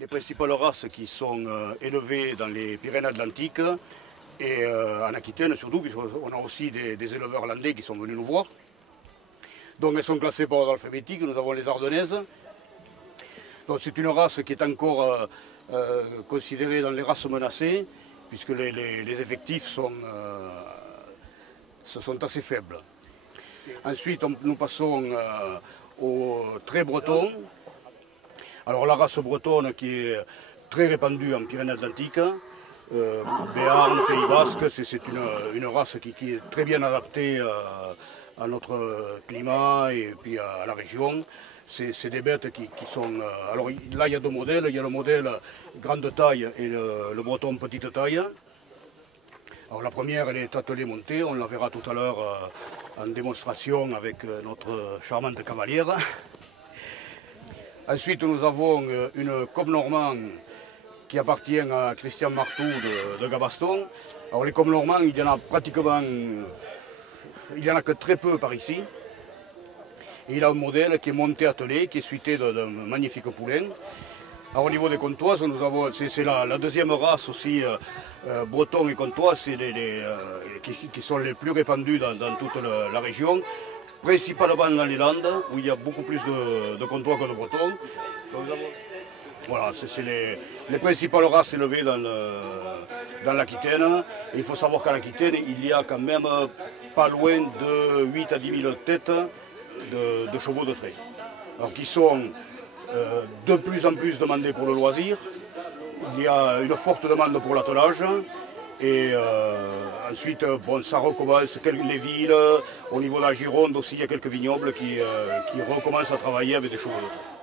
Les principales races qui sont élevées dans les Pyrénées-Atlantiques et en Aquitaine surtout, puisqu'on a aussi des éleveurs landais qui sont venus nous voir. Donc elles sont classées par ordre alphabétique. Nous avons les Ardennaises. C'est une race qui est encore considérée dans les races menacées, puisque les effectifs sont assez faibles. Ensuite, nous passons aux traits bretons. Alors la race bretonne qui est très répandue en Pyrénées-Atlantiques, Béarn, Pays Basque, c'est une race qui est très bien adaptée à notre climat et puis à la région. C'est des bêtes qui sont... alors là il y a deux modèles, il y a le modèle grande taille et le breton petite taille. Alors la première elle est attelée montée, on la verra tout à l'heure en démonstration avec notre charmante cavalière. Ensuite nous avons une Côme normand qui appartient à Christian Martou de Gabaston. Alors les Cômes normands il y en a pratiquement... il n'y en a que très peu par ici. Et il a un modèle qui est monté attelé, qui est suité d'un magnifique poulain. Alors, au niveau des comtoises, c'est la deuxième race aussi, breton et comtoise, qui sont les plus répandues dans toute la région, principalement dans les Landes, où il y a beaucoup plus de comtois que de bretons. Voilà, c'est les principales races élevées dans l'Aquitaine. Il faut savoir qu'à l'Aquitaine, il y a quand même pas loin de 8 à 10 000 têtes de chevaux de trait, alors qui sont de plus en plus demandés pour le loisir. Il y a une forte demande pour l'attelage et ensuite bon, ça recommence, les villes, au niveau de la Gironde aussi il y a quelques vignobles qui recommencent à travailler avec des chevaux de trait.